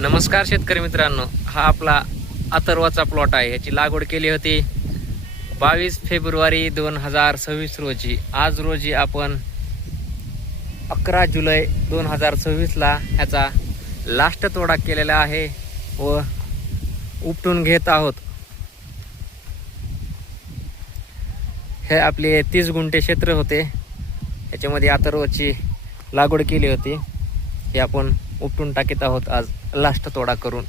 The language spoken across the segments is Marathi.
नमस्कार शेतकरी मित्रांनो, हा आपला अथर्वचा प्लॉट आहे. याची लागवड केली होती 22 फेब्रुवारी 2026 रोजी. आज रोजी आपण 11 जुलै 2026ला ह्याचा लास्ट तोडा केलेला आहे व उपटून घेत आहोत. हे आपले 30 गुंठे क्षेत्र होते. याच्यामध्ये अथर्वची लागवड केली होती. हे आपण उपटून टाकीत आहोत आज लास्ट तोडा करून.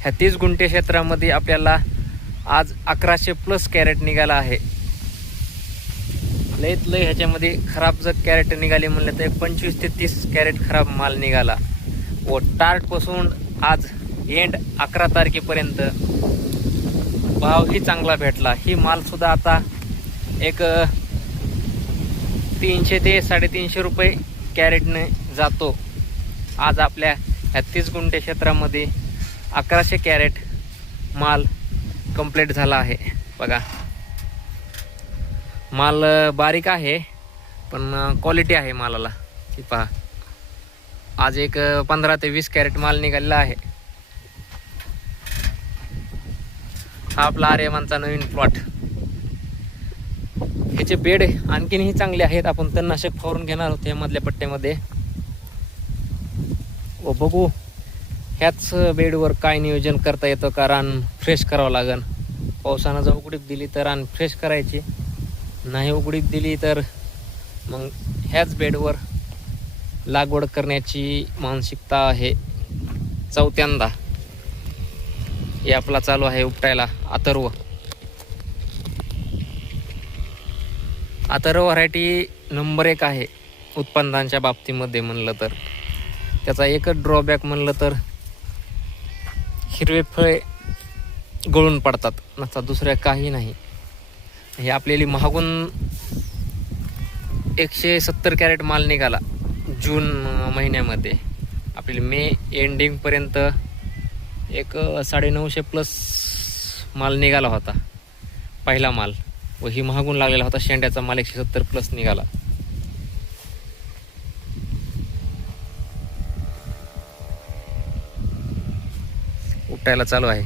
ह्या 30 गुंठे क्षेत्रामध्ये आपल्याला आज 1100+ कॅरेट निघाला आहे. लयत लय ह्याच्यामध्ये खराब जर कॅरेट निघाले म्हणले तर 25 ते 30 कॅरेट खराब माल निघाला व टार्ट पासून आज एंड 11 तारखेपर्यंत भावही चांगला भेटला. ही माल सुद्धा आता एक 300 ते 350 रुपये कॅरेटने जातो. आज आपल्या ह्या 30 गुंठे क्षेत्रामध्ये 1100 कॅरेट माल कंप्लीट झाला आहे. बघा, माल बारीक आहे पण क्वालिटी आहे मालाला. ती पहा, आज एक 15 ते 20 कॅरेट माल निघालेला आहे. हा आपला आर्यमानचा नवीन प्लॉट. ह्याचे बेड आणखीनही चांगले आहेत. आपण तणनाशक फवारून घेणार आहोत या मधल्या पट्ट्यामध्ये व बघू ह्याच बेडवर काय नियोजन करता येतं. का रान फ्रेश करावं लागेल. पावसानं जर उघडीप दिली तर रान फ्रेश करायची, नाही उघडीप दिली तर मग ह्याच बेडवर लागवड करण्याची मानसिकता आहे. चौथ्यांदा हे आपला चालू आहे उपटायला अथर्व. अथर्व व्हरायटी नंबर 1 आहे उत्पन्नाच्या बाबतीमध्ये म्हणलं तर. त्याचा एकच ड्रॉबॅक म्हणलं तर हिरवे फळे गळून पडतात, नसता दुसऱ्या काही नाही. हे आपल्याला महागून 170 कॅरेट माल निघाला जून महिन्यामध्ये. आपल्याला मे एंडिंगपर्यंत एक 950+ माल निघाला होता पहिला माल, व ही महागून लागलेला होता शेंड्याचा माल 170+ निघाला. उपटायला चालू आहे.